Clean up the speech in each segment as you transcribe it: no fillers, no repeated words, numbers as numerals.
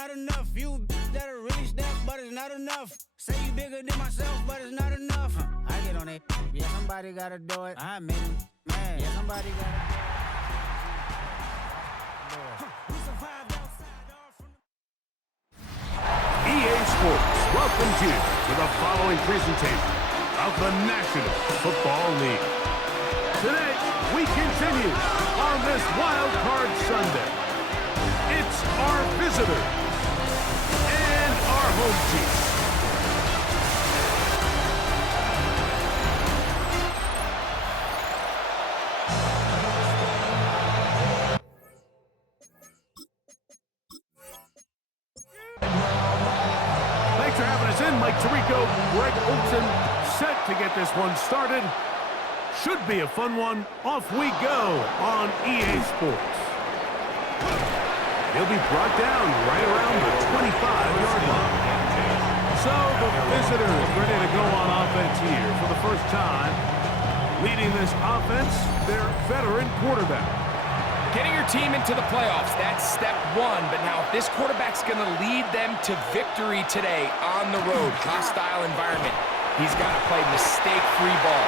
not enough. You that'll really step, but it's not enough. Say you bigger than myself, but it's not enough. I get on it. Yeah, somebody gotta do it. I admit it. Man, yeah, somebody gotta do it. We survived outside from EA Sports welcomes you to the following presentation of the National Football League. Today, we continue on this Wildcard Sunday. It's our visitors and our home team. Thanks for having us in, Mike Tirico, Greg Olson, set to get this one started. Should be a fun one. Off we go on EA Sports. He'll be brought down right around the 25-yard line. So the visitors ready to go on offense here for the first time. Leading this offense, their veteran quarterback. Getting your team into the playoffs, that's step one. But now if this quarterback's going to lead them to victory today on the road, hostile environment, he's got to play mistake-free ball,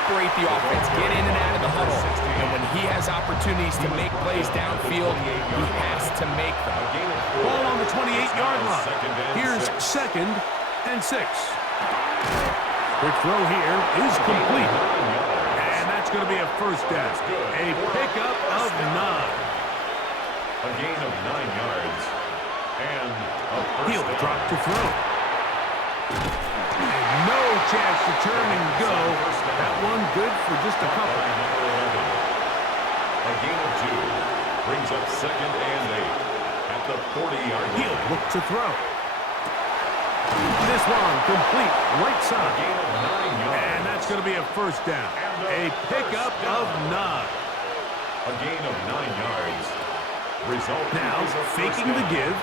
operate the offense, get in and out of the huddle. And when he has opportunities to make plays downfield, he has to make them. Ball on the 28-yard line. Here's 2nd and 6. Quick throw here is complete. And that's going to be a first down. A pickup of 9. A gain of 9 yards. And a first He'll down. drop to throw. And no chance to turn and go. That one good for just a couple. A gain of 2 brings up 2nd and 8 at the 40-yard line. He'll look to throw. This one complete right A side. gain of 9 yards. And that's going to be a first down. A pickup of 9. A gain of 9 yards. Result Now is a first faking the down. give.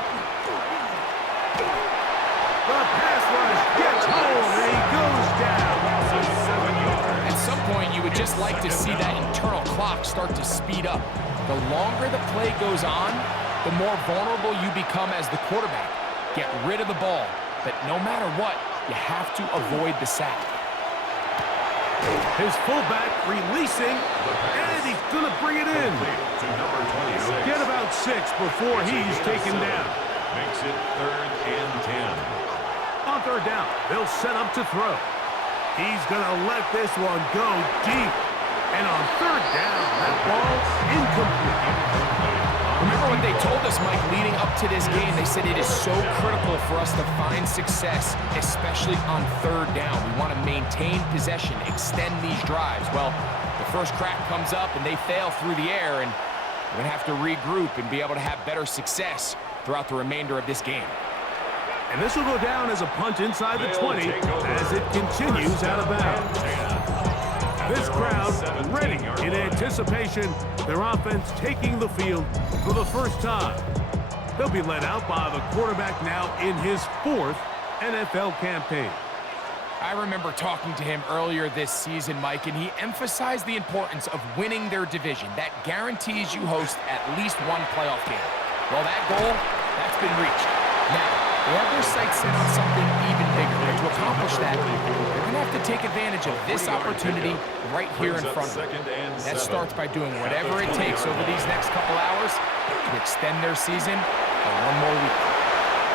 The pass rush gets home and he goes down. 7 yards. At some point, you would just like to see that internal clock start to speed up. The longer the play goes on, the more vulnerable you become as the quarterback. Get rid of the ball, but no matter what, you have to avoid the sack. His fullback releasing, and he's going to bring it in. To number 26. Get about 6 before he's taken down. Makes it 3rd and 10. On 3rd down, they'll set up to throw. He's going to let this one go deep. And on 3rd down, that ball's incomplete. Remember what they told us, Mike, leading up to this game? They said it is so critical for us to find success, especially on 3rd down. We want to maintain possession, extend these drives. Well, the first crack comes up and they fail through the air, and we're going to have to regroup and be able to have better success throughout the remainder of this game. And this will go down as a punt inside the 20 as it continues out of bounds. This crowd ready in anticipation, their offense taking the field for the first time. They'll be led out by the quarterback now in his 4th NFL campaign. I remember talking to him earlier this season, Mike, and he emphasized the importance of winning their division. That guarantees you host at least one playoff game. Well, that goal, that's been reached. Now, they have their sights set on something even bigger, but to accomplish that, they're going to have to take advantage of this opportunity right here in front of them. That starts by doing whatever it takes over these next couple hours to extend their season by one more week.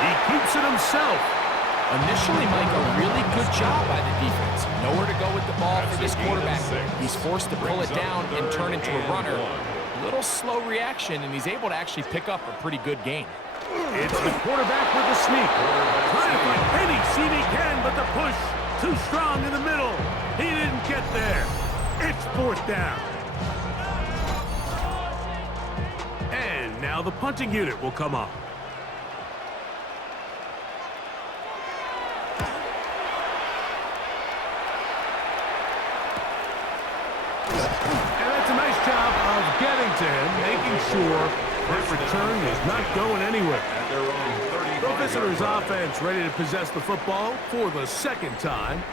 He keeps it himself. Initially, Mike, a really good job by the defense. Nowhere to go with the ball for this quarterback. He's forced to pull it down and turn into a runner. A little slow reaction, and he's able to actually pick up a pretty good gain. It's the quarterback with the sneak. Trying to find any seam he can, but the push too strong in the middle. He didn't get there. It's 4th down. And now the punting unit will come up. And that's a nice job of getting to him, making sure that return is not going anywhere. At their own 35. The visitors' offense ready to possess the football for the 2nd time.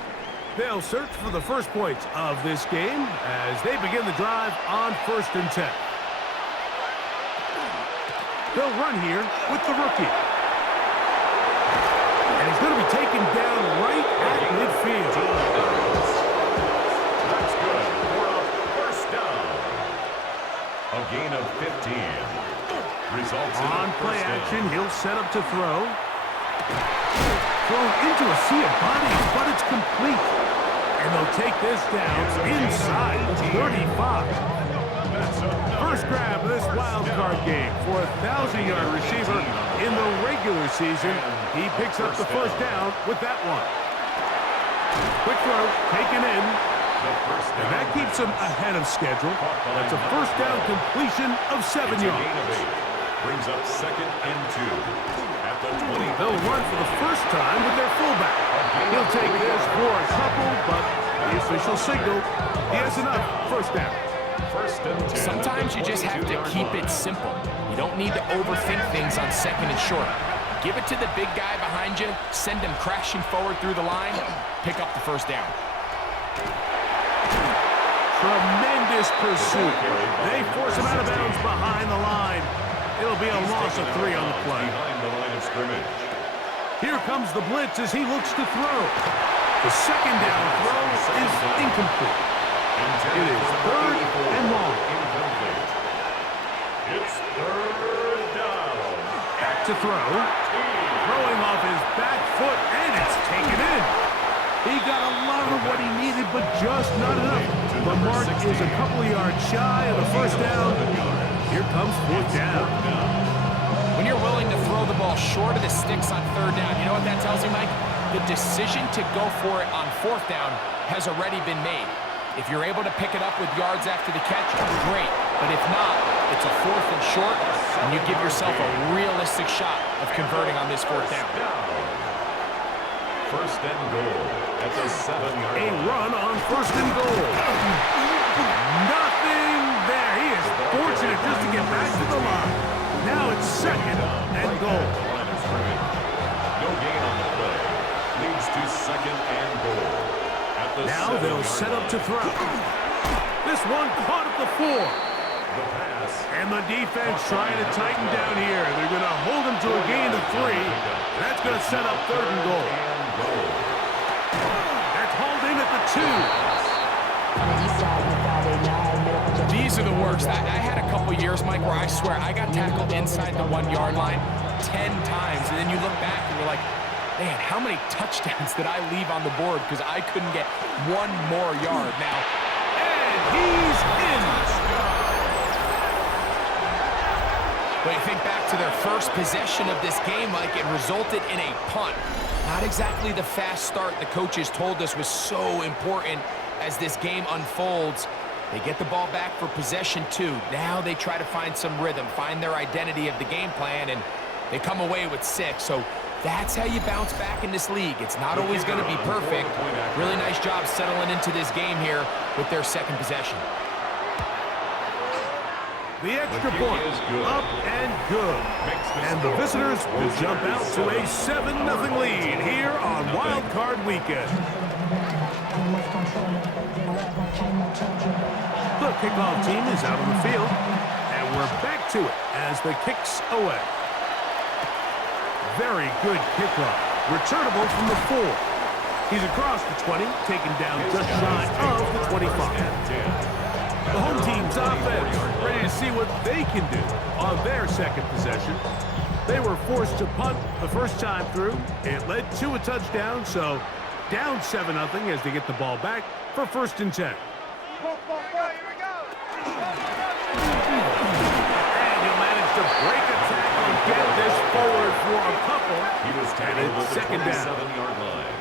They'll search for the first points of this game as they begin the drive on 1st and 10. They'll run here with the rookie. going to be taken down right at midfield. That's good for a first down. A gain of 15. Results in On play first action, down. he'll set up to throw. Thrown into a sea of bodies, but it's complete. And they'll take this down inside the 35. First grab of this wild card game for a 1,000-yard receiver in the regular season. He picks up the first down with that one. Quick throw, taken in. And that keeps him ahead of schedule. That's a first down completion of 7 yards. Brings up 2nd and 2 at the 20. They'll run for the first time with their fullback. He'll take this for a couple, but the official signal, he has enough. First down. First and 10. Sometimes you just have to keep it simple. You don't need to overthink things on 2nd and short. Give it to the big guy behind you, send him crashing forward through the line, pick up the first down. Tremendous pursuit. They force him out of bounds behind the line. It'll be a loss of 3 on the play. Behind the line of scrimmage. Here comes the blitz as he looks to throw. The second down throw is incomplete. It is 3rd and long. Incomplete. It's 3rd down. Back to throw. Throwing off his back foot, and it's taken in. He got a lot of what he needed, but just not enough. The mark is a couple of yards shy of the first down. Here comes 4th down. When you're willing to throw the ball short of the sticks on 3rd down, you know what that tells you, Mike? The decision to go for it on 4th down has already been made. If you're able to pick it up with yards after the catch, great. But if not, it's a 4th and short, and you give yourself a realistic shot of converting on this 4th down. First and goal at the 7-yard A line. run on 1st and goal. Nothing there. He is fortunate just to get back to the line. Now it's 2nd and goal. No gain on the play. Leads to 2nd and goal. At the Now they'll 7-yard set up to line. throw. This one caught at the 4. The pass. And the defense trying to tighten down here. They're going to hold him to a gain of 3. That's going to set up 3rd and goal. That's hauled in at the 2. These are the worst. I had a couple years, Mike, where I swear I got tackled inside the 1-yard line 10 times, and then you look back and you're like, man, how many touchdowns did I leave on the board because I couldn't get one more yard now? And he's in. But you think back to their first possession of this game, Mike, it resulted in a punt. Not exactly the fast start the coaches told us was so important as this game unfolds. They get the ball back for possession 2. Now they try to find some rhythm, find their identity of the game plan, and they come away with 6. So that's how you bounce back in this league. It's not always going to be perfect. Really nice job settling into this game here with their 2nd possession. The extra point, up and good. And the visitors will jump out to a 7-0 lead here on Wild Card Weekend. The kickoff team is out on the field, and we're back to it as the kick's away. Very good kickoff. Returnable from the 4. He's across the 20, taken down just shy of the 25. The home team's offense ready to see what they can do on their 2nd possession. They were forced to punt the first time through. It led to a touchdown, so down 7-0 as they get the ball back for 1st and 10. And he'll manage to break a tackle and get this forward for a couple. He was tackled at the 2nd down. 27-yard line.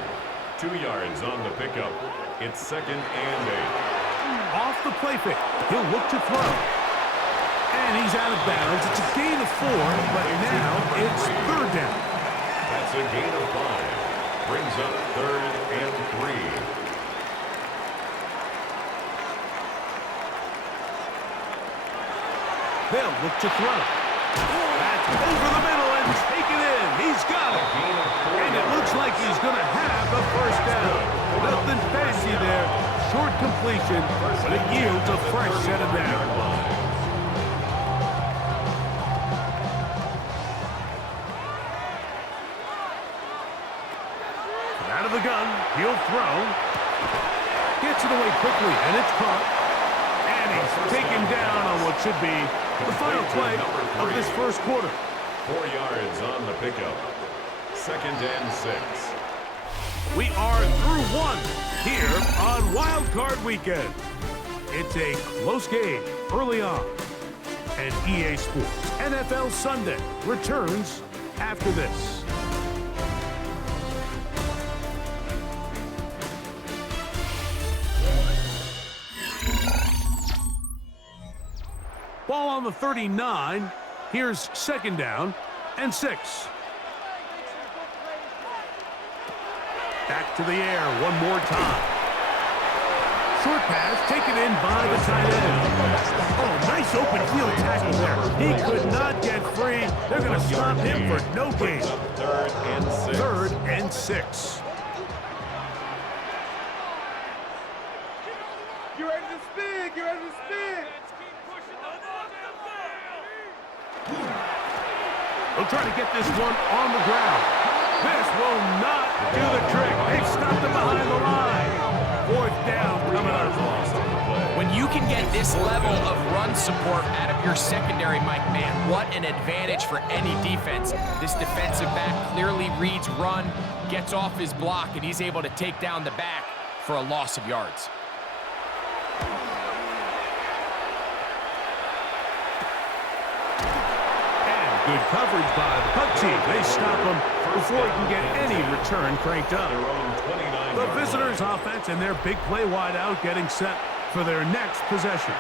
2 yards on the pickup. It's 2nd and 8. Off the play fake, he'll look to throw. And he's out of bounds. It's a gain of 4, but now it's 3rd down. That's a gain of 5. Brings up 3rd and 3. They'll look to throw. That's over the middle and taken in. He's got it. And it looks like he's going to have the first down. Nothing fancy there. Short completion, but it yields a fresh set of downs. Out of the gun, he'll throw. Gets it away quickly, and it's caught. And he's taken down on what should be the final play of this first quarter. 4 yards on the pickup. 2nd and 6. We are through one here on Wildcard Weekend. It's a close game early on. And EA Sports NFL Sunday returns after this. Ball on the 39. Here's 2nd down and 6. Back to the air one more time. Short pass taken in by the tight end. Oh, nice open field tackle there. He could not get free. They're going to stop him for no gain. 3rd and 6. 3rd and 6. Get ready to spin! Get ready to spin! They'll try to get this one on the ground. This will not do the trick. They've stopped him behind the line. 4th down coming up. When you can get this level of run support out of your secondary, Mike, man, what an advantage for any defense. This defensive back clearly reads run, gets off his block, and he's able to take down the back for a loss of yards. Good coverage by the punt team. They stop him before he can get any return cranked up. The visitors' offense and their big play wideout getting set for their next possession.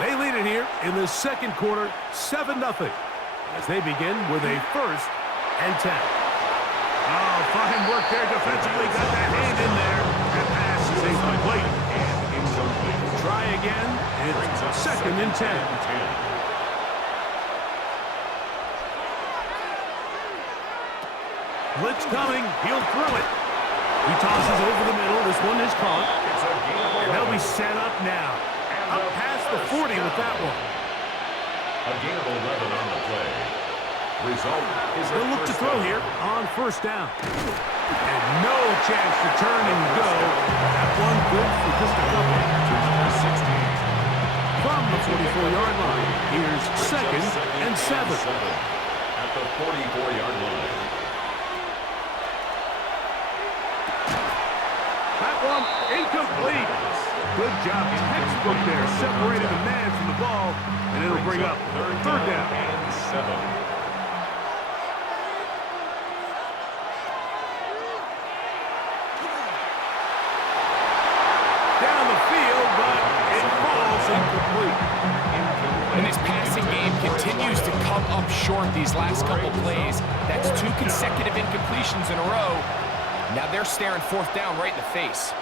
They lead it here in the second quarter, 7-0, as they begin with a 1st and 10. Oh, fine work there defensively. Got that hand in there. That pass is incomplete. Try again. It's 2nd and 10. Blitz coming. He'll throw it. He tosses over the middle. This one is caught. And they'll be set up now. Up past the 40 with that one. A gain of 11 on the play. Result is They'll look to throw here on 1st down. And no chance to turn and go. That one good for just a couple. 16. From the 44-yard line, here's 2nd and 7. At the 44-yard line. That one incomplete. Good job. Textbook there. Separated the man from the ball, and it'll bring up 3rd down. And 7. Down the field, but it falls incomplete. And this passing game continues to come up short these last couple plays. That's 2 consecutive incompletions in a row. Now they're staring 4th down right in the face.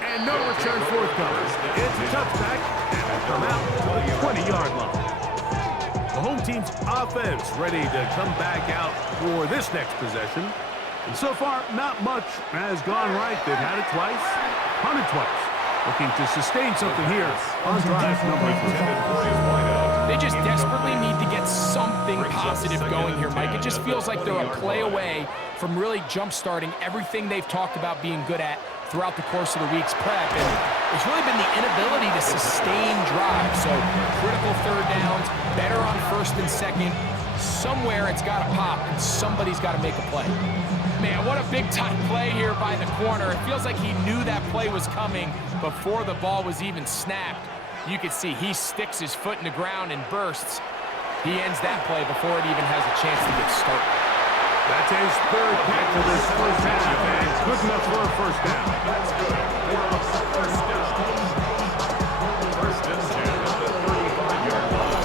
And no return forthcoming. It's a touchback, and will come out to the 20-yard line. The home team's offense ready to come back out for this next possession. And so far, not much has gone right. They've had it twice, punted twice. Looking to sustain something here on drive number 3. They just desperately need to get something positive going here, Mike. It just feels like they're a play away from really jump-starting everything they've talked about being good at throughout the course of the week's prep. And it's really been the inability to sustain drives. So critical 3rd downs, better on 1st and 2nd. Somewhere it's got to pop, and somebody's got to make a play. Man, what a big-time play here by the corner. It feels like he knew that play was coming before the ball was even snapped. You can see he sticks his foot in the ground and bursts. He ends that play before it even has a chance to get started. That's his 3rd catch of this 1st half, and good enough for a 1st down. That's good. For a 1st down. 1st and 10 at the 35-yard line.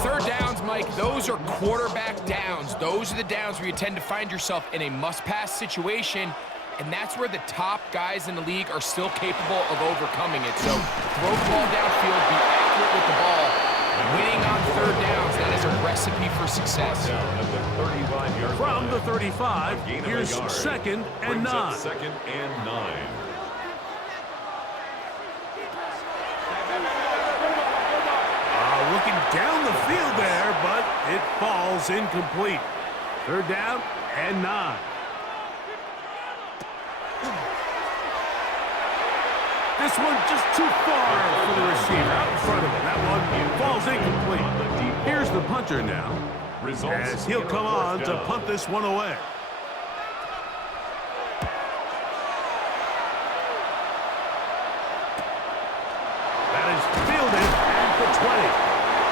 Third downs, Mike, those are quarterback downs. Those are the downs where you tend to find yourself in a must-pass situation, and that's where the top guys in the league are still capable of overcoming it. So throw the ball downfield, be accurate with the ball. Winning on 3rd downs, that is a recipe for success. From the 35, here's 2nd and 9. 2nd and 9. Down the field there, but it falls incomplete. Third down and 9. This one just too far for the receiver out in front of him. That one falls incomplete. Here's the punter now, as he'll come on to punt this one away. That is fielded at the 20.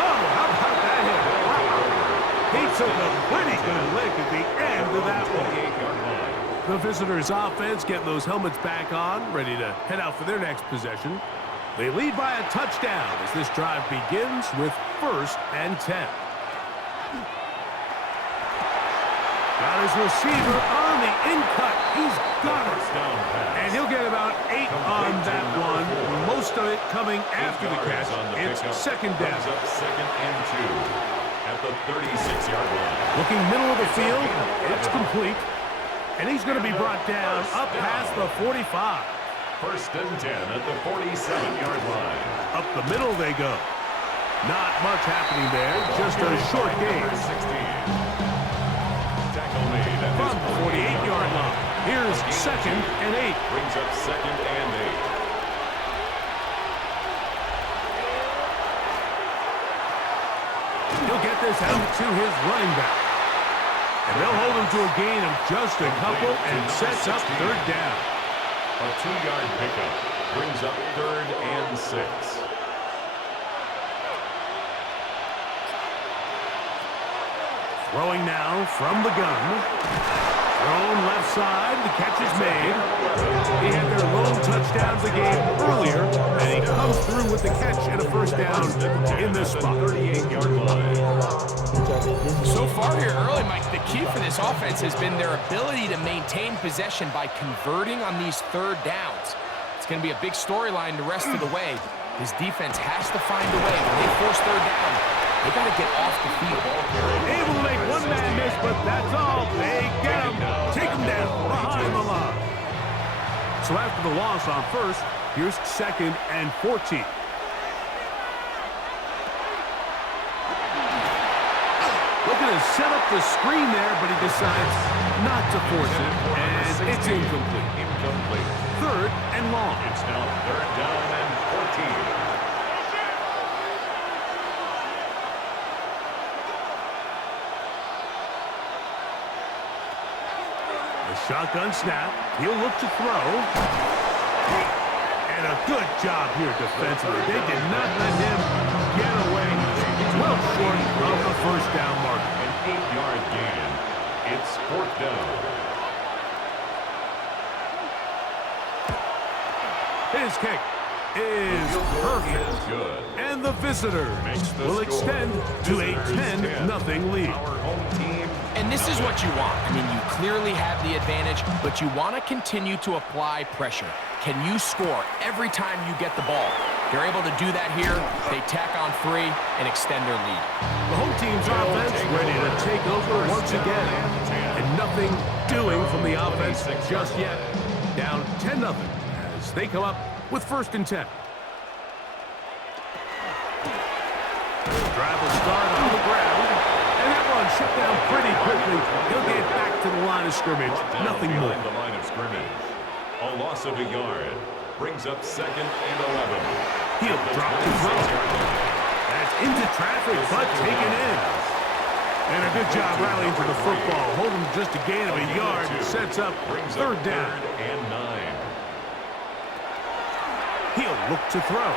Oh, how about that hit? Wow. He took a pretty good lick at the end of that one. The visitors' offense getting those helmets back on, ready to head out for their next possession. They lead by a touchdown as this drive begins with 1st and 10. Got his receiver on the in-cut. He's got it. And he'll get about 8 on that one. Most of it coming after the catch. It's 2nd down. Second and 2 at the 36-yard line. Looking middle of the field. It's complete. And he's going to be brought down up past the 45. 1st and 10 at the 47-yard line. Up the middle they go. Not much happening there. Just a short gain. 16. Tackle made at From the 48-yard line. Here's 2nd and 8. Brings up 2nd and 8. He'll get this out to his running back. And they'll hold him to a gain of just a couple and sets up 3rd down. A 2-yard pickup brings up 3rd and 6. Throwing now from the gun. Thrown left side. The catch is made. He had their lone touchdown of the game earlier, and he comes through with the catch and a 1st down in this spot. 38-yard line. So far here early, Mike, the key for this offense has been their ability to maintain possession by converting on these 3rd downs. It's going to be a big storyline the rest of the way. This defense has to find a way. When they force 3rd down, they got to get off the field. Able to make one man miss, but that's all. They get him. Take him down behind the line. So after the loss on 1st, here's 2nd and 14. Looking to set up the screen there, but he decides not to force it, and it's incomplete. 3rd and long. It's now 3rd down and 14. The shotgun snap. He'll look to throw. And a good job here defensively. They did not let him get away. Well short of the 1st down mark. An 8-yard gain. It's 4th down. His kick is perfect. Good. And the visitors will extend to a 10-0 lead. Our home team. And this is what you want. I mean, you clearly have the advantage, but you want to continue to apply pressure. Can you score every time you get the ball? They're able to do that here. They tack on 3 and extend their lead. The home team's offense ready to take over once again. And nothing doing from the offense just yet. Down 10-0 as they come up with 1st and 10. Drive will start on the ground. And that one shut down pretty quickly. He'll get back to the line of scrimmage. Nothing more. The line of scrimmage. A loss of a yard brings up 2nd and 11. He'll drop the throw. That's into traffic, but taken in. And a good job rallying to the football. Holding just a gain of a yard. Sets up 3rd down. 3rd and 9. He'll look to throw.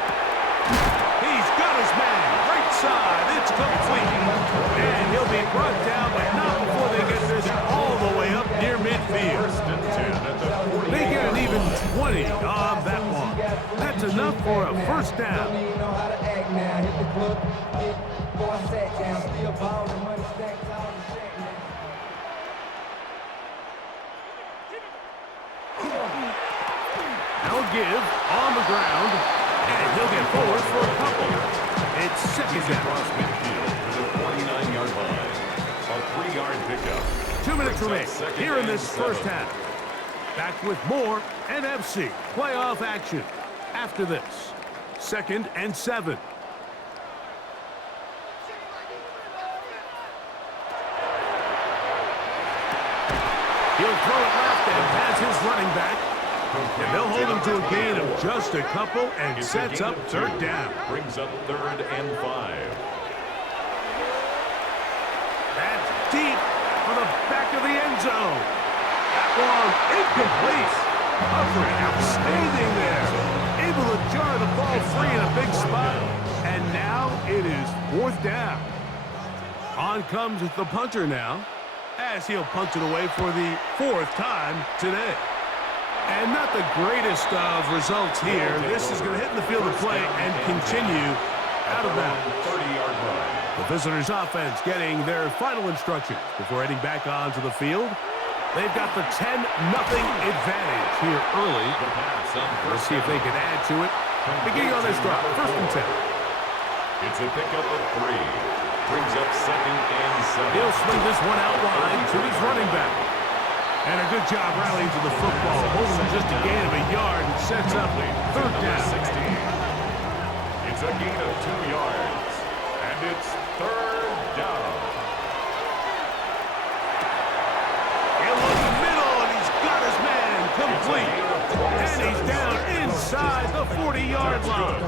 He's got his man. Right side. It's complete. And he'll be brought down, but not before they get this all the way up near midfield. 1st and 10 at the 40. They get an even 20 on that one. That's enough for a 1st down. Now a give on the ground, and he'll get forward for a couple. It's 2nd down. Across midfield to the 49-yard line. A 3-yard pickup. 2 minutes remain here in this 1st half. Back with more NFC playoff action after this. 2nd and 7. has his running back. And they'll hold him to a gain of just a couple and sets up third down. Brings up 3rd and 5. That's deep for the back of the end zone. That one incomplete. Humphrey outstanding there. Able to jar the ball free in a big spot. And now it is 4th down. On comes the punter now, as he'll punt it away for the 4th time today. And not the greatest of results here. This is going to hit in the field of play and continue out of bounds. 30-yard line. The visitors' offense getting their final instructions before heading back onto the field. They've got the 10-0 advantage here early. Let's see if they can add to it. Beginning on this drive, 1st and 10. It's a pickup of 3. Brings up 2nd and 7. He'll swing this one out wide to his running back. And a good job rallying to the football, holding just a gain of a yard and sets up 3rd down. 16. It's a gain of 2 yards. And it's 3rd down. He'll look the middle, and he's got his man complete. And he's down inside the 40-yard line.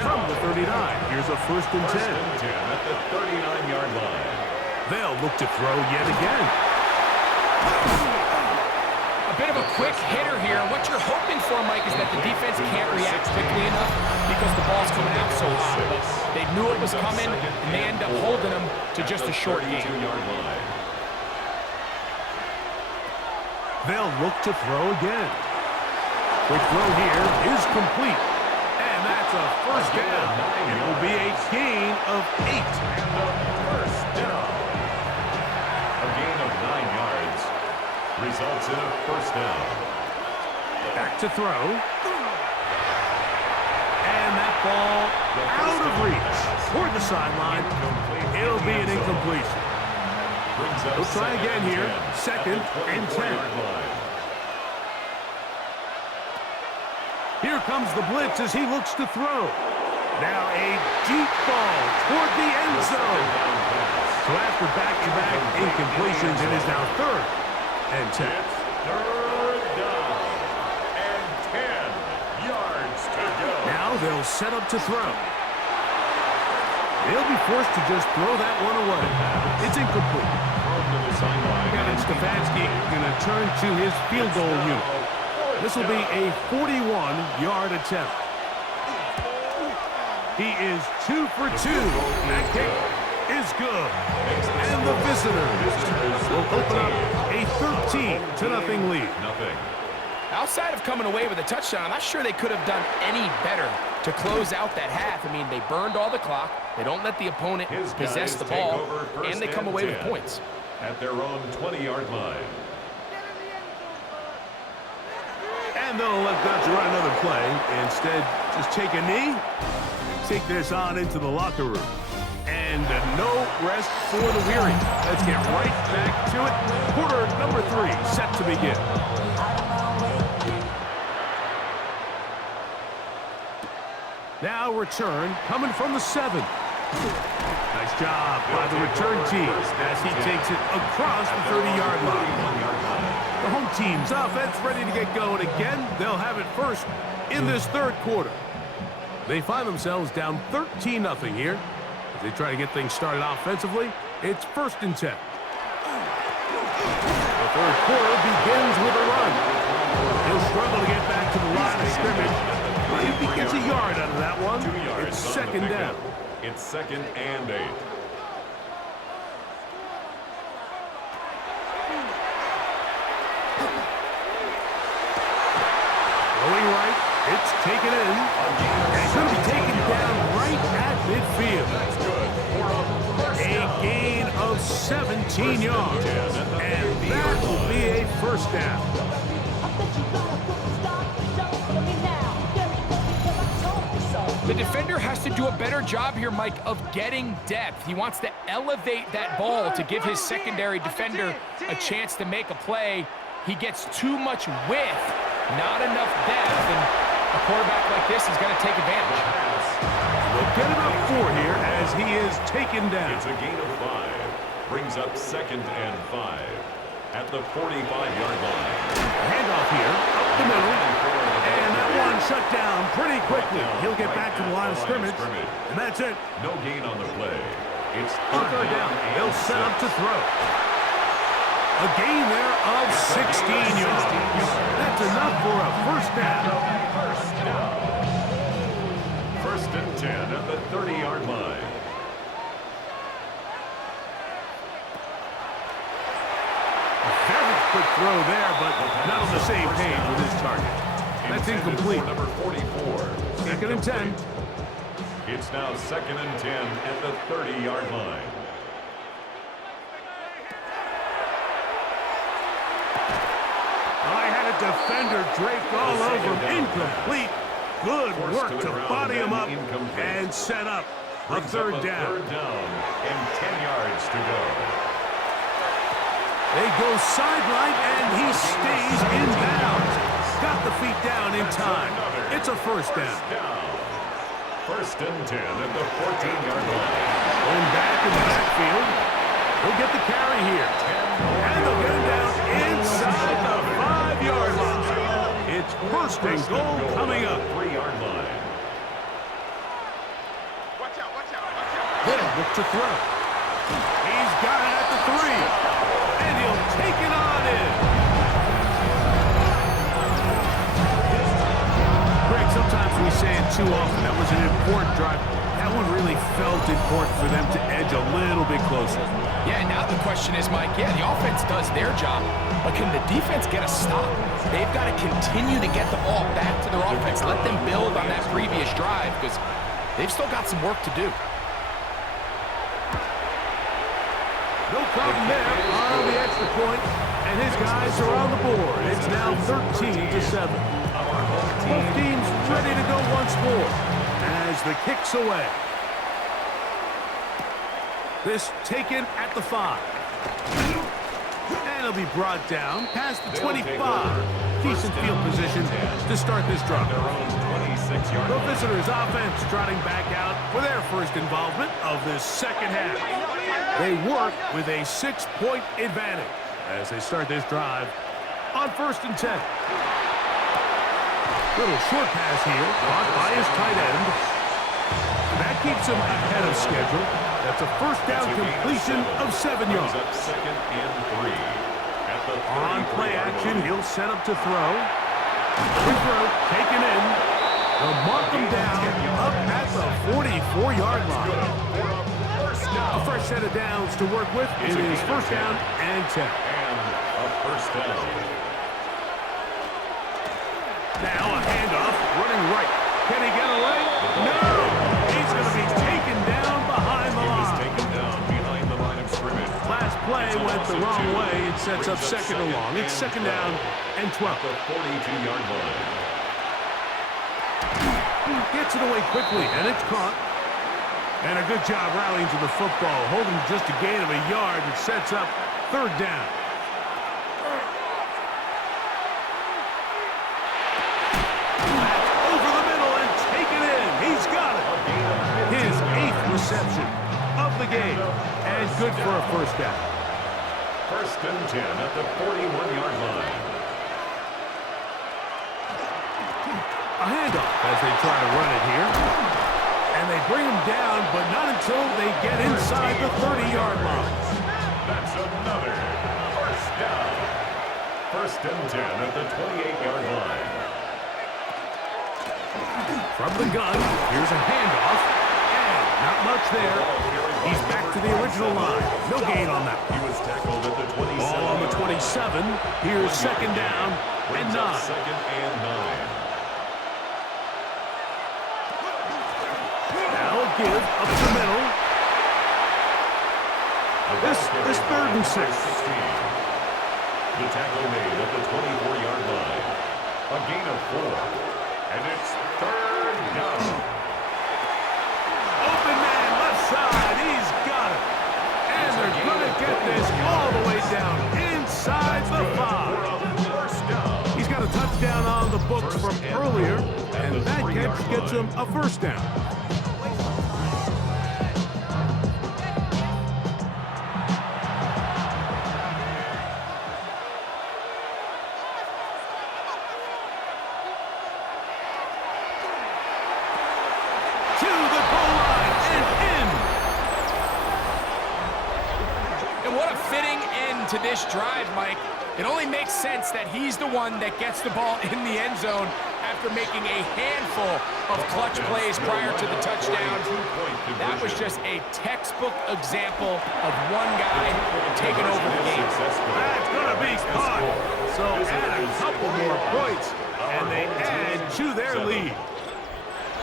From the 39, here's a 1st and 10. At the 39-yard line. They'll look to throw yet again. A bit of a quick hitter here. What you're hoping for, Mike, is that the defense can't react quickly enough because the ball's coming out so hot. But they knew it was coming, and they end up holding them to just a short gain. They'll look to throw again. Quick throw here is complete. And that's a 1st down. It will be a gain of 8. First down. A gain of 9 yards. Results in a 1st down. Back to throw. And that ball out of reach toward the sideline. It'll be an incompletion. We'll try again here. 2nd and 10. Here comes the blitz as he looks to throw. Now a deep ball toward the end zone. So after back-to-back incompletions, it is now 3rd and 10. 3rd down and 10 yards to go. Now they'll set up to throw. They'll be forced to just throw that one away. It's incomplete. Kevin Stefanski going to turn to his field goal unit. This will be a 41-yard attempt. He is 2 for 2. That kick is good. And the visitors will open up a 13-0 lead. Outside of coming away with a touchdown, I'm not sure they could have done any better to close out that half. I mean, they burned all the clock. They don't let the opponent possess the ball, and they come away with points. At their own 20-yard line. And they'll let Dutch run another play. Instead, just take a knee, take this on into the locker room. And no rest for the weary. Let's get right back to it. Quarter number 3 set to begin. Now return coming from the 7. Nice job by the return team as he takes it across the 30-yard line. The home team's offense ready to get going again. They'll have it first in this 3rd quarter. They find themselves down 13-0 here. As they try to get things started offensively, it's 1st and 10. The 3rd quarter begins with a run. He'll struggle to get back to the line of scrimmage. But if he gets a yard out of that one, it's 2nd down. It's 2nd and 8. Going right, it's taken in. And it's going to be taken down right at midfield. A gain of 17 yards. And that will be a 1st down. The defender has to do a better job here, Mike, of getting depth. He wants to elevate that ball to give his secondary defender a chance to make a play. He gets too much width, not enough depth, and a quarterback like this is going to take advantage. They'll get about 4 here as he is taken down. It's a gain of 5. Brings up 2nd and 5. at the 45-yard line. Handoff here, up the middle. And that one shut down pretty quickly. He'll get back to the line of scrimmage. And that's it. No gain on the play. It's third down. They'll set up to throw. A gain there of 16 yards. That's enough for a first down. First and 10 at the 30-yard line. Very quick throw there, but not on the same page with his target. That's incomplete. Number 44. Second and 10. It's now second and 10 at the 30-yard line. I had a defender draped all over him. Incomplete. Good work to body him up and set up a third down. Third down and 10 yards to go. They go sideline, and he stays in bounds. Got the feet down in time. It's a first down. First and 10 at the 14-yard line. Going back in the backfield. He'll get the carry here. And they'll get him down inside the 5-yard line. It's first and goal coming up. 3-yard line. Watch out, watch out, watch out. Look to throw. He's got it at the 3. And he'll take it on in. Greg, sometimes we say it too often. That was an important drive. That one really felt important for them to edge a little bit closer. Yeah, now the question is, Mike, yeah, the offense does their job, but can the defense get a stop? They've got to continue to get the ball back to their offense. Let them build on that previous drive because they've still got some work to do. No problem there on the extra point, and his guys are on the board. It's now 13-7. Both teams ready to go once more as the kick's away. This taken at the 5. And it'll be brought down past the 25. Decent field position to start this drive. The visitors' offense trotting back out for their first involvement of this second half. They work with a 6-point advantage as they start this drive on first and 10. Little short pass here, caught by his tight end. That keeps him ahead of schedule. That's a first down completion of 7 yards. Second and 3. On play action, he'll set up to throw. Quick throw, taken in. They'll mark him down up at the 44-yard line. A fresh set of downs to work with. It is first down and 10. And a first down. Now a handoff, running right. Can he get away? No! He's going to be taken down behind the line. He's taken down behind the line of scrimmage. Last play went the wrong way. It sets up second and long. It's second down and 12. The 42-yard line. Gets it away quickly, and it's caught. And a good job rallying to the football, holding just a gain of a yard and sets up third down. Over the middle and taken in. He's got it. His 8th reception of the game, and good for a first down. First and 10 at the 41-yard line. A handoff as they try to run it here. And they bring him down, but not until they get inside the 30-yard line. That's another first down. First and 10 at the 28-yard line. From the gun, here's a handoff. And not much there. He's back to the original line. No gain on that. He was tackled at the 27. Ball on the 27. Here's second down and 9. Second and 9. Give up the middle. This third and 6. The tackle made at the 24-yard line. A gain of 4. And it's third down. Open man, left side. He's got it. And they're going to get this all the way down inside the 5. He's got a touchdown on the books from earlier, and that catch gets him a first down. into this drive, Mike. It only makes sense that he's the one that gets the ball in the end zone after making a handful of clutch plays prior to the touchdown. That was just a textbook example of one guy taking over the game. That's going to be caught. So add a couple more points, and they add to their lead.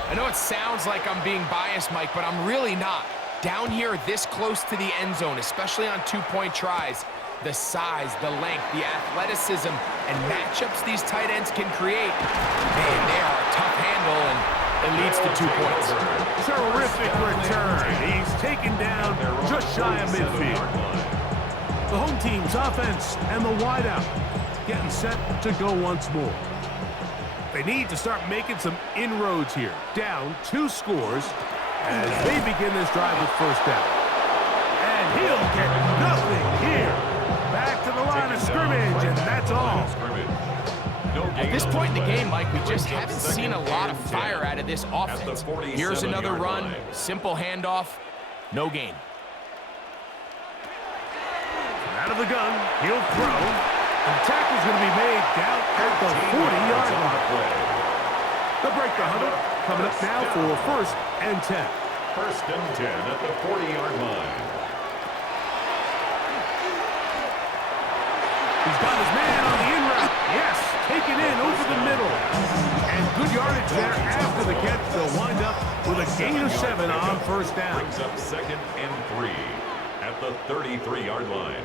I know it sounds like I'm being biased, Mike, but I'm really not. Down here this close to the end zone, especially on two-point tries, the size, the length, the athleticism, and matchups these tight ends can create, man, they are a tough handle, and it leads to 2 points. Terrific return. He's taken down just shy of midfield. The home team's offense and the wideout getting set to go once more. They need to start making some inroads here. Down 2 scores as they begin this drive with first down. And he'll get nothing here. Back to the line of scrimmage, and that's all. At this point in the game, Mike, we just haven't seen a lot of fire out of this offense. Here's another run, simple handoff, no gain. Out of the gun, he'll throw. The tackle's going to be made down at the 40-yard line. They'll break the huddle. Coming up now for first and 10. First and 10 at the 40-yard line. He's got his man on the in route. Yes, taken in over the middle. And good yardage there after the catch. They'll wind up with a gain of 7 on first down. Brings up second and 3 at the 33-yard line.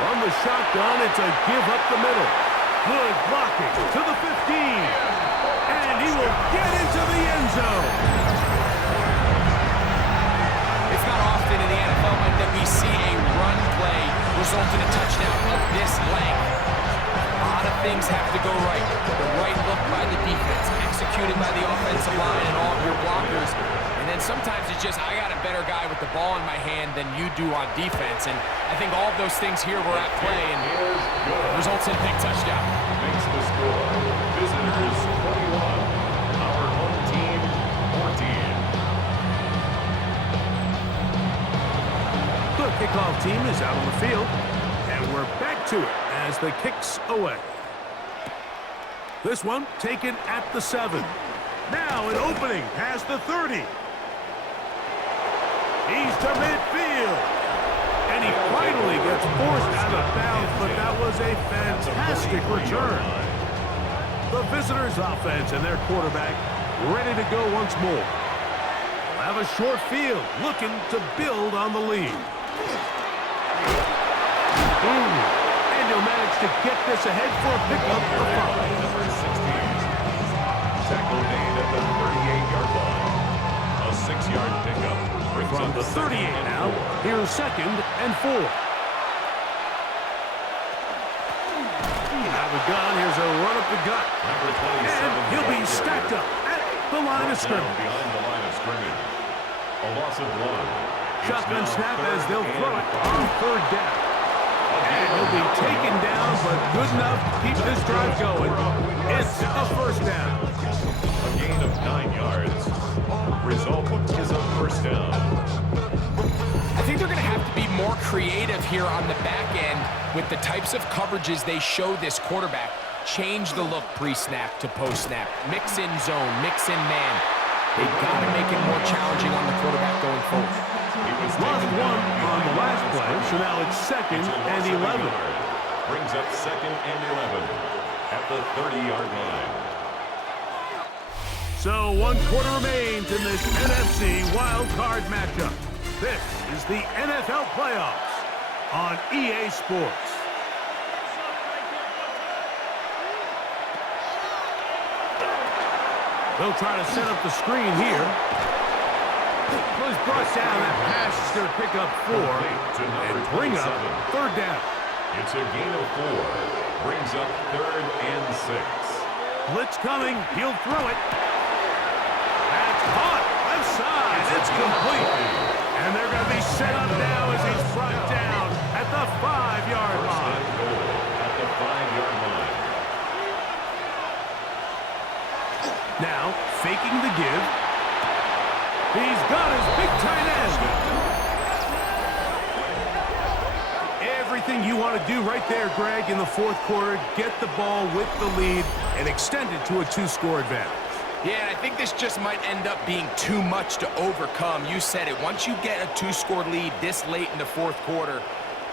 From the shotgun, it's a give up the middle. Good blocking to the 15. And he will get into the end zone. It's not often in the NFL, Mike, that we see a run play result in a touchdown of this length. A lot of things have to go right. The right look by the defense, executed by the offensive line and all of your blockers. And then sometimes it's just, I got a better guy with the ball in my hand than you do on defense. And I think all of those things here were at play and results in a big touchdown. Makes the score. Visitors 21. Our home team 14. The kickoff team is out on the field. And we're back to it as the kick's away. This one taken at the 7. Now an opening past the 30. He's to midfield. And he finally gets forced out of bounds, but that was a fantastic return. The visitors' offense and their quarterback ready to go once more. They'll have a short field looking to build on the lead. And he'll manage to get this ahead for a pickup of 5. Number 16. Tackle made at the 38-yard line. A 6-yard pickup. From the 38 now, here's second and 4. Out of the gun, here's a run up the gut. Number 27. And he'll be stacked up at the line of scrimmage. Behind the line of scrimmage. A loss of 1. Shotgun snap as they'll throw it on third down. And he'll be taken down, but good enough to keep this drive going. It's a first down. A gain of 9 yards. Result is a first down. I think they're going to have to be more creative here on the back end with the types of coverages they show this quarterback. Change the look pre-snap to post-snap. Mix in zone, mix in man. They've got to make it more challenging on the quarterback going forward. Lost 1 on the last play, so now it's second and 11. Brings up second and 11 at the 30-yard line. So 1 quarter remains in this NFC Wildcard matchup. This is the NFL playoffs on EA Sports. They'll try to set up the screen here. Was brought down. That pass is going to pick up 4 and bring up third down. It's a gain of 4. Brings up third and 6. Blitz coming. He'll throw it. That's caught. Left side. It's complete. And they're going to be set up now as he's brought down at the 5-yard line. At the 5-yard line. Now, faking the give. He's got his big tight end. Everything you want to do right there, Greg, in the fourth quarter, get the ball with the lead and extend it to a 2-score advantage. Yeah, and I think this just might end up being too much to overcome. You said it. Once you get a 2-score lead this late in the fourth quarter,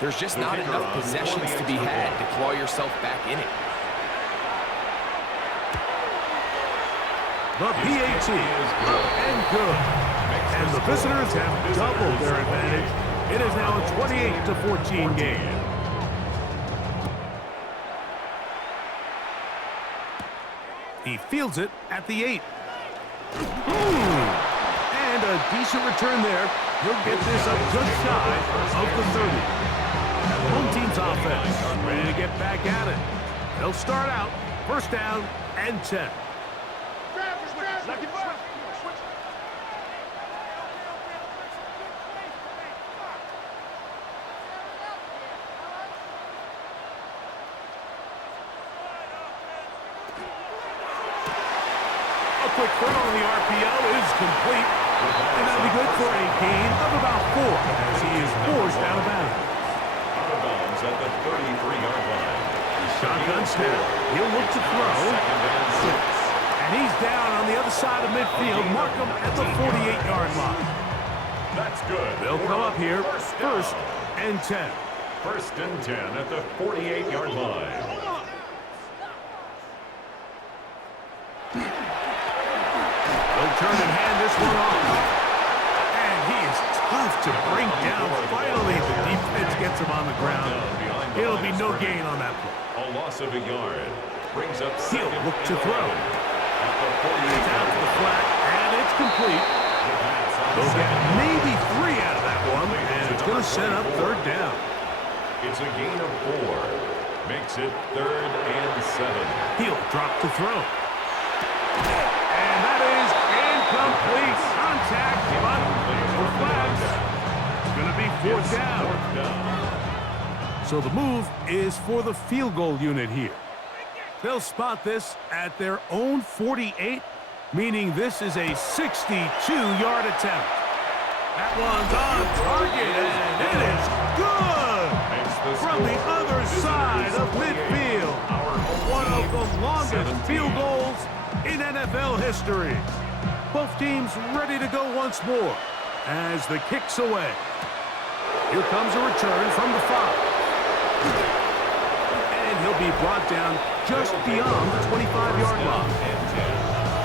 there's just not enough possessions to be had to claw yourself back in it. The PAT is up and good. And the visitors have doubled their advantage. It is now a 28-14 game. He fields it at the 8. And a decent return there. He'll get this up just shy of the 30. And the home team's offense ready to get back at it. They'll start out first down and 10. Quick throw on the RPO is complete. And that'll be good for a gain of about 4 as he is forced out of bounds. Out of bounds at the 33-yard line. Shotgun snap. He'll look to throw. And he's down on the other side of midfield. Mark him at the 48-yard line. That's good. They'll come up here first and 10. First and 10 at the 48-yard line. Turn and hand this one off. And he is tough to bring down. Finally, the defense gets him on the ground. It'll be no gain on that play. A loss of a yard. Brings up He'll look to throw. It's out to the flat, and it's complete. They'll get maybe 3 out of that one, and it's going to set up third down. It's a gain of 4. Makes it 3rd and 7. He'll drop to throw. And that is complete contact, but for flags, it's going to be fourth down. So the move is for the field goal unit here. They'll spot this at their own 48, meaning this is a 62-yard attempt. That one's on target, and it is good from the other side of midfield. One of the longest field goals in NFL history. Both teams ready to go once more as the kick's away. Here comes a return from the 5. And he'll be brought down just beyond the 25-yard line.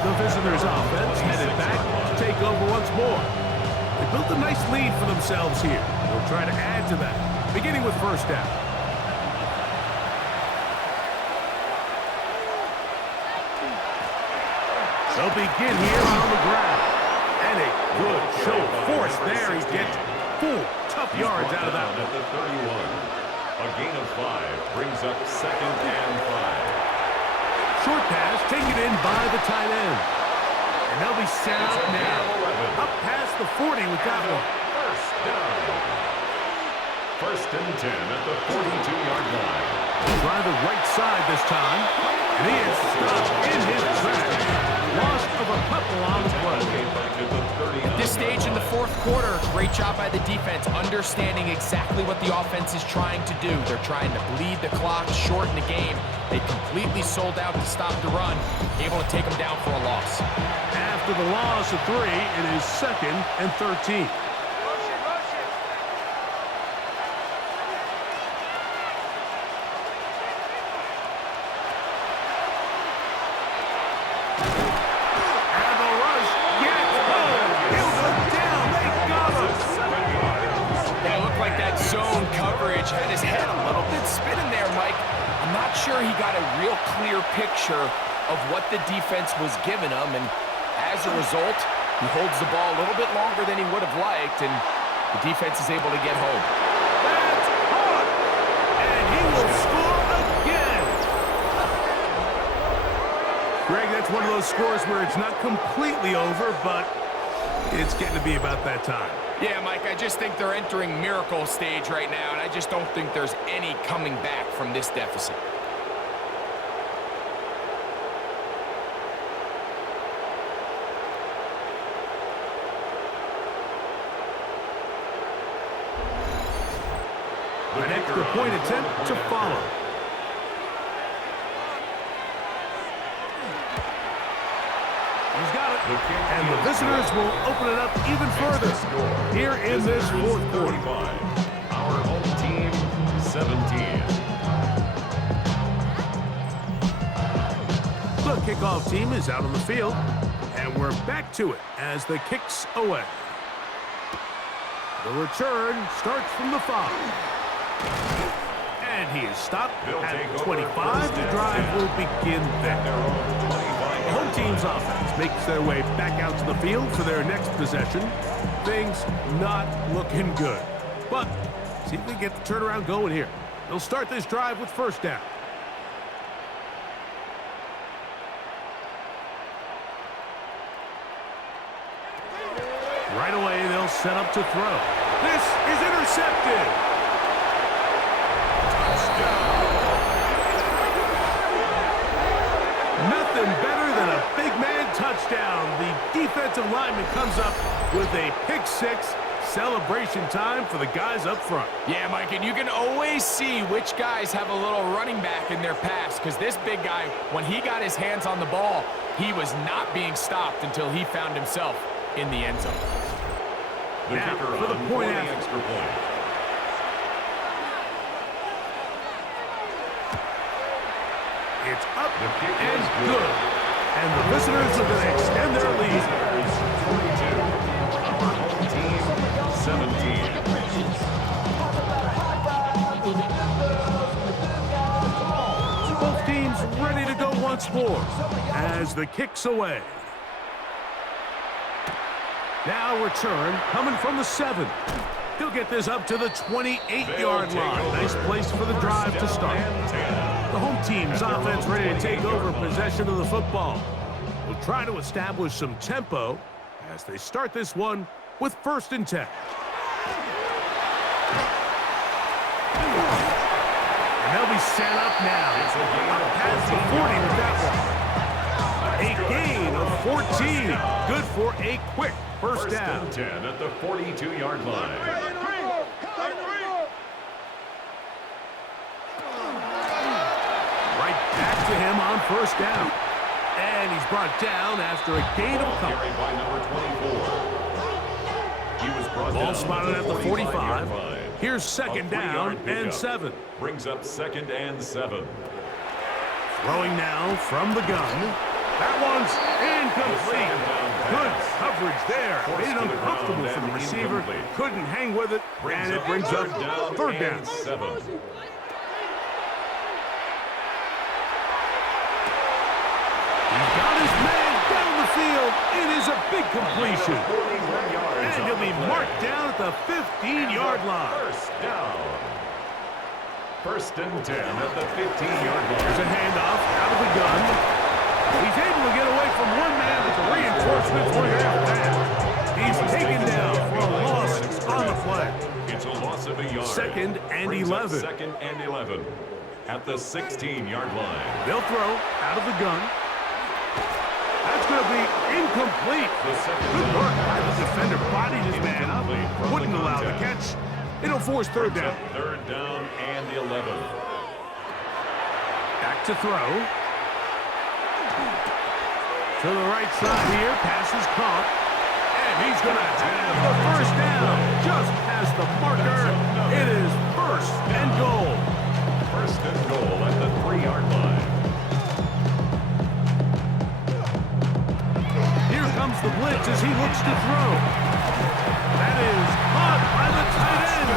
The visitors' offense headed back to take over once more. They built a nice lead for themselves here. They'll try to add to that, beginning with first down. They'll begin here on the ground. And a good show of force there. He gets 4 tough yards out of that one. At the 31. A gain of 5 brings up 2nd and 5. Short pass taken in by the tight end. And they'll be set up now. Up past the 40 with that one. First down. First and 10 at the 42-yard line. Try the right side this time. And he is stopped in his tracks. Loss of a couple on the play. At this stage in the fourth quarter, great job by the defense, understanding exactly what the offense is trying to do. They're trying to bleed the clock, shorten the game. They completely sold out to stop the run, able to take them down for a loss. After the loss of 3, it is 2nd and 13. Had his head a little bit spinning there, Mike. I'm not sure he got a real clear picture of what the defense was giving him, and as a result, he holds the ball a little bit longer than he would have liked, and the defense is able to get home. That's caught! And he will score again! Greg, that's one of those scores where it's not completely over, but it's getting to be about that time. Yeah, Mike, I just think they're entering miracle stage right now, and I just don't think there's any coming back from this deficit. The kicker extra point attempt to follow. He's got it. And the visitors will open it up even further here in this fourth quarter. Our home team, 17. The kickoff team is out on the field, and we're back to it as the kick's away. The return starts from the 5. And he is stopped at 25. The drive will begin there. The home team's offense makes their way back out to the field for their next possession. Things not looking good. But see if we get the turnaround going here. They'll start this drive with first down. Right away, they'll set up to throw. This is intercepted. Nothing better than a big man touchdown. The defensive lineman comes up with a pick six. Celebration time for the guys up front. Yeah, Mike, and you can always see which guys have a little running back in their pass, because this big guy, when he got his hands on the ball, he was not being stopped until he found himself in the end zone. The now, kicker for the point after. Extra point. It's up and good. And the visitors are going to extend their lead. 22. Our home team, 17. Both teams ready to go once more as the kick's away. Now return coming from the 7. He'll get this up to the 28-yard line. Nice place for the drive to start. The home team's offense ready to take over possession of the football. We'll try to establish some tempo as they start this one with first and 10. And they'll be set up now. Past the 40 with that one. A gain of 14. Good for a quick first down. 10 at the 42-yard line. Right back to him on first down. And he's brought down after a gain of a couple. Carried by number 24. He was brought Ball down spotted at the 45. Here's second down and 7. Brings up second and 7. Throwing now from the gun. That one's incomplete. Good coverage there. Made it uncomfortable for the receiver. Couldn't hang with it. And it brings up third down. 7. He's got his man down the field. It is a big completion. And he'll be marked down at the 15-yard line. First down. First and 10 at the 15-yard line. There's a handoff out of the gun. He's able to get away from one man, but the reinforcements were there for that. He's taken down for a loss on the play. It's a loss of a yard. Second and 11. Second and 11 at the 16-yard line. They'll throw out of the gun. That's going to be incomplete. Good work by the defender. Bodied his man up. Wouldn't allow the catch. It'll force third down. Third down and 11. Back to throw. To the right side here. Pass is caught. And he's going to have the first down. Just past the marker. It is first and goal. First and goal at the 3-yard line. Here comes the blitz as he looks to throw. That is caught by the tight end.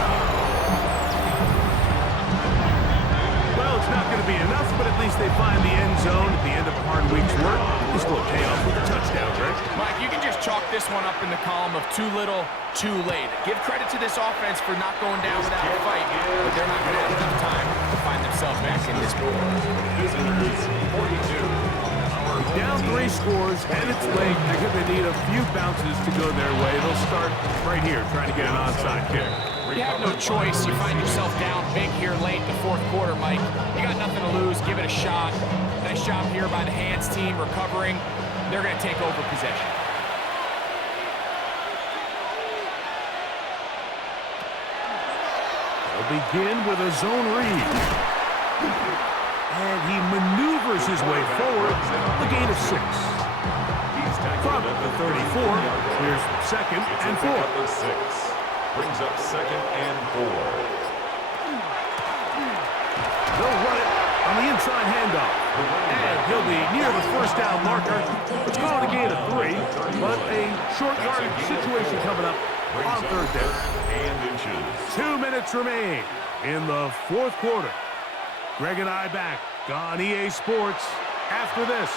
Well, it's not going to be enough, but at least they find the end zone at the end of a hard week's work. This will pay off with a touchdown, right? Mike, you can just chalk this one up in the column of too little, too late. Give credit to this offense for not going down without a fight, but they're not going to have enough time to find themselves back in this war. Visitors, 42. Down 3 scores, and it's late. They're going to need a few bounces to go their way. They'll start right here, trying to get an onside kick. You have no choice. You find yourself down big here late in the fourth quarter, Mike. You got nothing to lose. Give it a shot. Nice job here by the hands team recovering. They're going to take over possession. They'll begin with a zone read. And he maneuvers his way forward, a gain of 6. From the 34, here's 2nd and 4. Brings up 2nd and 4. They'll run it on the inside handoff. And he'll be near the first down marker. Let's call it a gain of 3, but a short yardage situation coming up on 3rd down. 2 minutes remain in the 4th quarter. Greg and I back on EA Sports after this.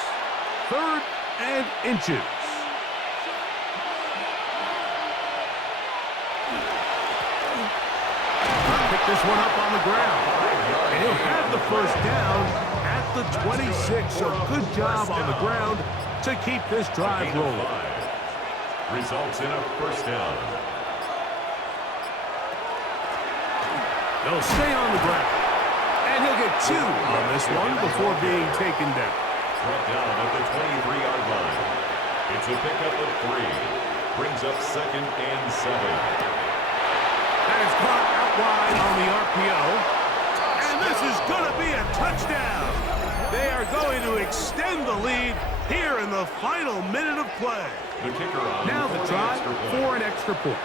3rd and inches. Pick this one up on the ground. And he'll have the first down at the 26. So good job on the ground to keep this drive rolling. Results in a first down. They'll stay on the ground. And he'll get 2 on this one before being taken down. Brought down at the 23-yard line. It's a pickup of 3. Brings up 2nd and 7. That is caught out wide on the RPO. And this is going to be a touchdown. They are going to extend the lead here in the final minute of play. The kicker on now the try for an extra point.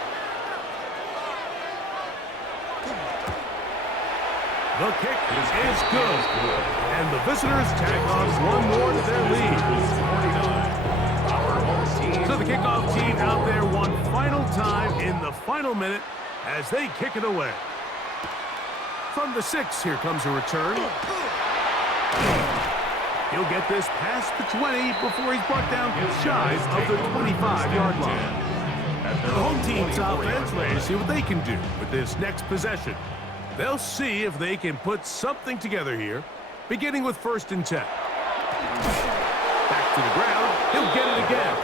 The kick is good. And the visitors tack on one more to their lead. So the kickoff team out there one final time in the final minute as they kick it away. From the 6, here comes a return. He'll get this past the 20 before he's brought down shy of the 25-yard line. The home team's offense ready to see what they can do with this next possession. They'll see if they can put something together here, beginning with 1st and 10. Back to the ground. He'll get it again.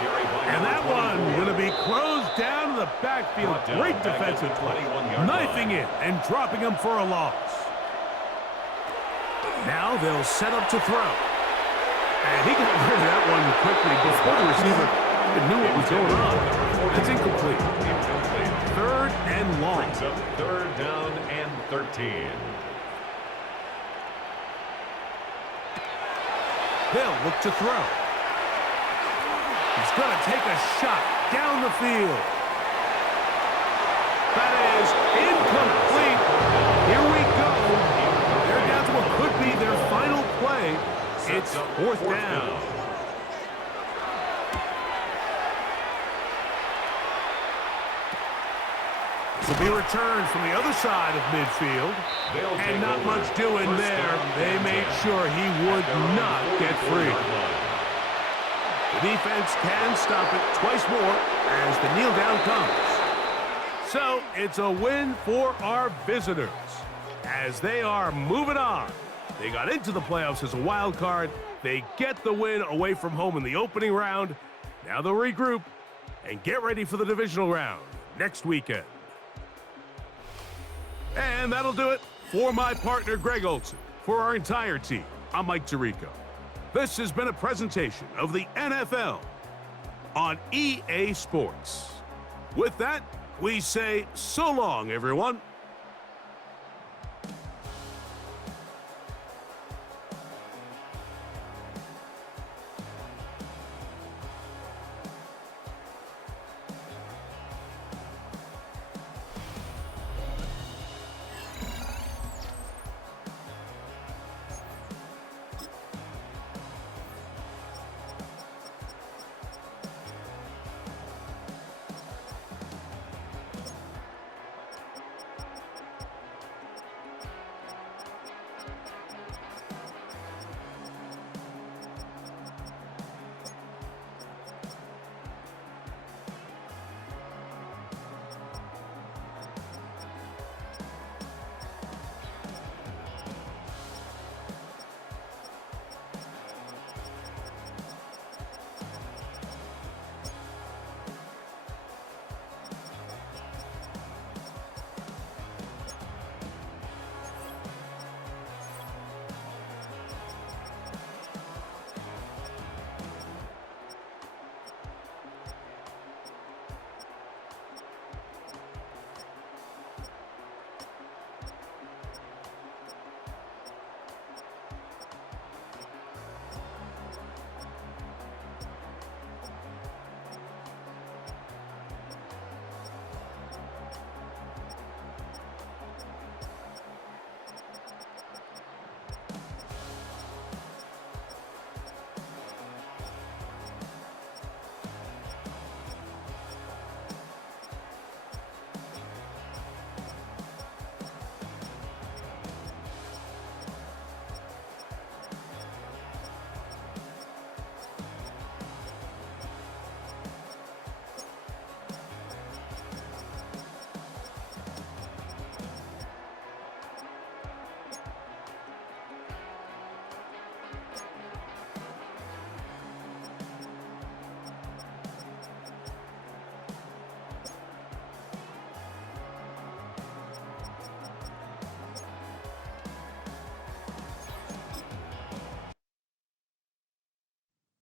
And that one going to be closed down in the backfield. Great defensive play. Knifing it and dropping him for a loss. Now they'll set up to throw. And he got rid of that one quickly before the receiver even knew what was going on. That's incomplete. 3rd and long. Brings up 3rd down and 13. They'll look to throw. He's going to take a shot down the field. That is incomplete. Here we go. They're down to what could be their final play. It's 4th down. This will be returned from the other side of midfield. And not much doing there. They made sure he would not get free. The defense can stop it twice more as the kneel down comes. So it's a win for our visitors as they are moving on. They got into the playoffs as a wild card. They get the win away from home in the opening round. Now they'll regroup and get ready for the divisional round next weekend. And that'll do it for my partner, Greg Olson. For our entire team, I'm Mike Tirico. This has been a presentation of the NFL on EA Sports. With that, we say so long, everyone.